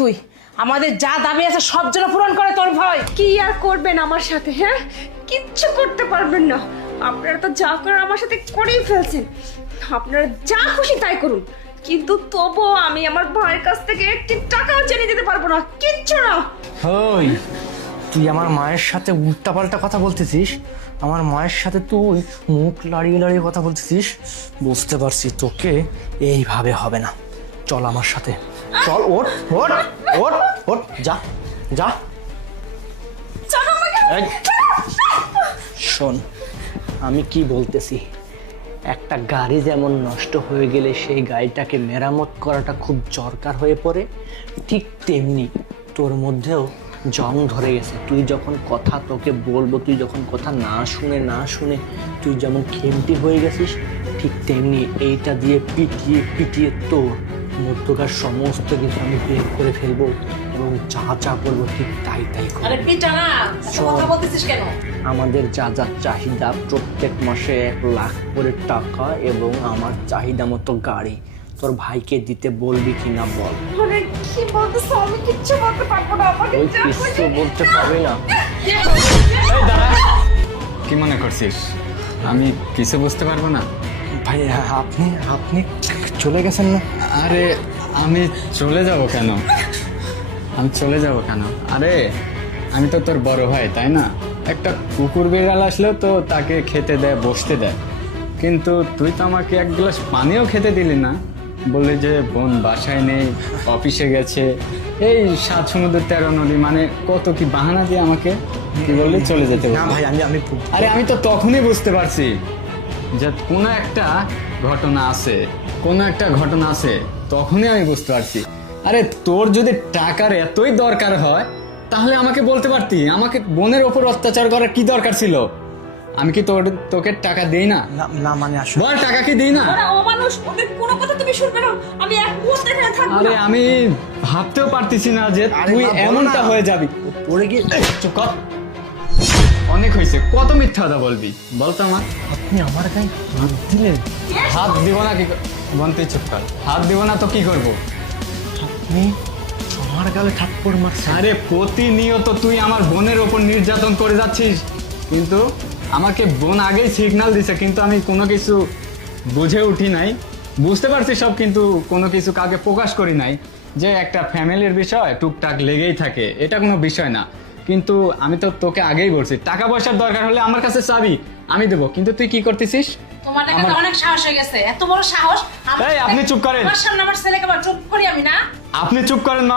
তুই? আমাদের যা দাবি আছে সব যেন পূরণ করে তোর ভাই। কি আর করবেন আমার সাথে? হ্যাঁ, কিচ্ছু করতে পারবেন না। আপনারা তো যা করার আমার সাথে করেই ফেলছেন। আপনারা যা খুশি তাই করুন, কিন্তু তবুও আমি আমার ভাইয়ের কাছ থেকে একটি টাকাও চেয়ে দিতে পারবো না, কিচ্ছু না। ওই তুই আমার মায়ের সাথে উল্টাপাল্টা কথা বলতেছিস? আমার মায়ের সাথে তুই মুখ লাড়িয়ে লাড়িয়ে কথা বলতেছিস? বুঝতে পারছি তোকে এইভাবে হবে না। চল আমার সাথে, চল। ওঠ ওঠ ওঠ ওঠ, যা যা। এই, শোন আমি কি বলতেছি। একটা গাড়ি যেমন নষ্ট হয়ে গেলে সেই গাড়িটাকে মেরামত করাটা খুব দরকার হয়ে পড়ে, ঠিক তেমনি তোর মধ্যেও জং ধরে গেছে। তুই যখন কথা তোকে বলবো, তুই যখন কথা না শুনে তুই যেমন খেমটি হয়ে গেছিস, ঠিক তেমনি এইটা দিয়ে পিটিয়ে পিটিয়ে তোর মধ্যকার সমস্ত কিছু আমি বের করে ফেলবো এবং যা যা করবো ঠিক তাই তাই করবো। আরে পিটা না, এত কথা বলতেছিস কেন? আমাদের যা যা চাহিদা, প্রত্যেক মাসে 1 লাখ করে টাকা এবং আমার চাহিদা মতো গাড়ি তোর ভাইকে দিতে বলবি কিনা বল। মানে কি বলতেছো? আমি কিচ্ছু বলতে পারবো না। আমাকে ওই যা কিছু খুশি বলতে পারবি না। কি মনে করছিস আমি কিছু বুঝতে পারবো না? ভাই আপনি আপনি চলে গেছেন না? আরে আমি চলে যাব কেন? আমি চলে যাব কেন? আরে আমি তো তোর বড় ভাই, তাই না? একটা কুকুর বিড়াল আসলেও তো তাকে খেতে দেয়, বসতে দেয়, কিন্তু তুই তো আমাকে 1 গ্লাস পানিও খেতে দিলি না। বললি যে বোন বাসায় নেই, অফিসে গেছে, এই 7 সমুদ্র 13 নদী, মানে কত কি বাহানা দিয়ে আমাকে কি বললি চলে যেতে না বললি। ভাই আমি আরে আমি তো তখনই বুঝতে পারছি যে কোনো একটা ঘটনা আছে, তখনই আমি বুঝতে পারছি। আরে তোর যদি টাকার এতই দরকার হয় তাহলে আমাকে বলতে পারতি। আমাকে বোনের ওপর অত্যাচার করার কি দরকার ছিল? আমি কি তোকে টাকা দেই না? না মানে আসলে বল, টাকা কি দেই না? ওরা অমানুষ, ওদের কোনো কথা তুমি শুনবে না। আমি এক মুহূর্তে এখানে থাকবো আরে না। আমি ভাবতেও পারতেছি না যে আরে তুই মা, বল এমনটা না। হয়ে যাবি। পড়ে গিয়ে চুপ কর। অনেক হয়েছে, কত মিথ্যা কথা বলবি বলতো আমার? আপনি আমার গায়ে হাত দিলেন? হাত দিব না কি বোন, তুই চুপ কর। হাত দিব না তো কি করবো? আপনি আমার গালে থাপ্পড় মারছেন? আরে প্রতিনিয়ত তুই আমার বোনের ওপর নির্যাতন করে যাচ্ছিস, কিন্তু আমাকে বোন আগেই সিগন্যাল দিছে, কিন্তু আমি কোনো কিছু বুঝে উঠি নাই। বুঝতে পারছি সব, কিন্তু কোনো কিছু কাউকে প্রকাশ করি নাই। যে একটা ফ্যামিলির বিষয় টুকটাক লেগেই থাকে, এটা কোনো বিষয় না। কিন্তু আমি তো তোকে আগেই বলছি, টাকা পয়সার দরকার হলে আমার কাছে চাবি, আমি দেবো। কিন্তু তুই কি করতেছিস? তোমার নাকি তো অনেক সাহস হয়ে গেছে, এত বড় সাহস! এই, আপনি চুপ করেন। আমার সামনে আমার ছেলেকে আবার চুপ করি আমি না? আপনি চুপ করেন না।